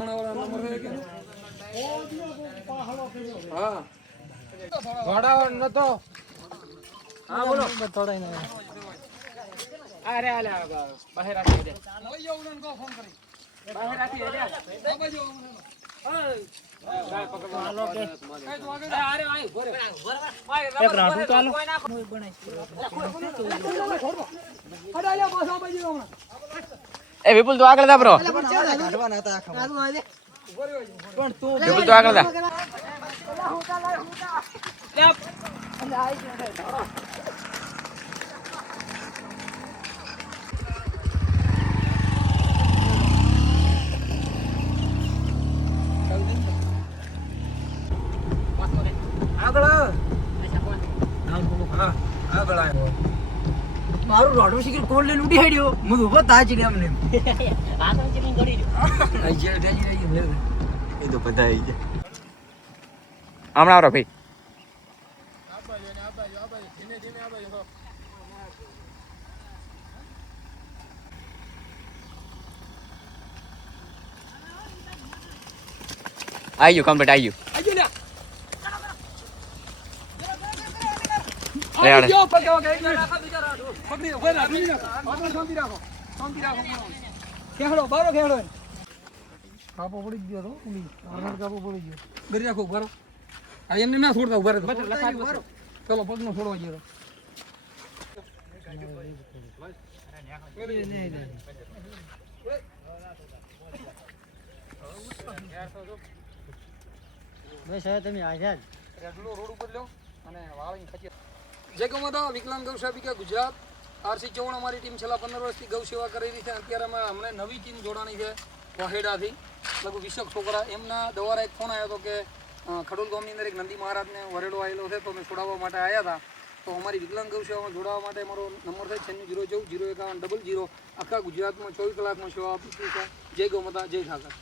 खाना वाला नंबर है क्या हां भाड़ा न तो हां बोलो थोड़ा ही ना अरे आले बाहर आके दे लई जाओ उनको फोन करी बाहर आके दे बाबा जो એ વિપુલ તો આગળ જા બ્રો વિપુલ તો આગળ જા મારું રોડો શીખર કોલ લઈને ઉડી હેડ્યો મને ઉભો તા ચડી અમને આ તો ચીકન કરી દો આ જે ડાજી રહી લે એ તો બધા આવી ગયા હમણાં આવરો ભાઈ ધીમે ધીમે આવે આવી ગયું કમ્પ્લીટ આવી ગયું લે આડે જો પકડો કે પકડી ઉભા રહો શાંતિ રાખો ખેડો બારો ખેડો કાપો પડી ગયો તો ઉલી આનંદ કાપો પડી ગયો ગરી રાખો ઉભા રહો આ એમને ના છોડતા ઉભા રહો ચલો પગનો છોડવા ગયો બસ હવે તમે આજા રેડલો રોડ ઉપર લ્યો અને વાળીને ખચે જય ગૌમાતા વિકલાંગ ગૌ સેવિકા ગુજરાત આરસી ચૌહાણ અમારી ટીમ છેલ્લા 15 વર્ષથી ગૌ સેવા કરી રહી છે અત્યારે અમે હમણાં નવી ટીમ જોડાણી છે વહેડાથી લગભગ 20 છોકરા એમના દ્વારા એક ફોન આવ્યો હતો કે ખડોલ ગામની અંદર એક નંદી મહારાજને વરેડો આવેલો છે તો અમે છોડાવવા માટે આવ્યા હતા તો અમારી વિકલાંગ ગૌ સેવામાં જોડાવા માટે અમારો નંબર છે 96 014 05100 આખા ગુજરાતમાં 24 કલાકમાં સેવા આપી છે જય ગૌમાતા જય ઠાકર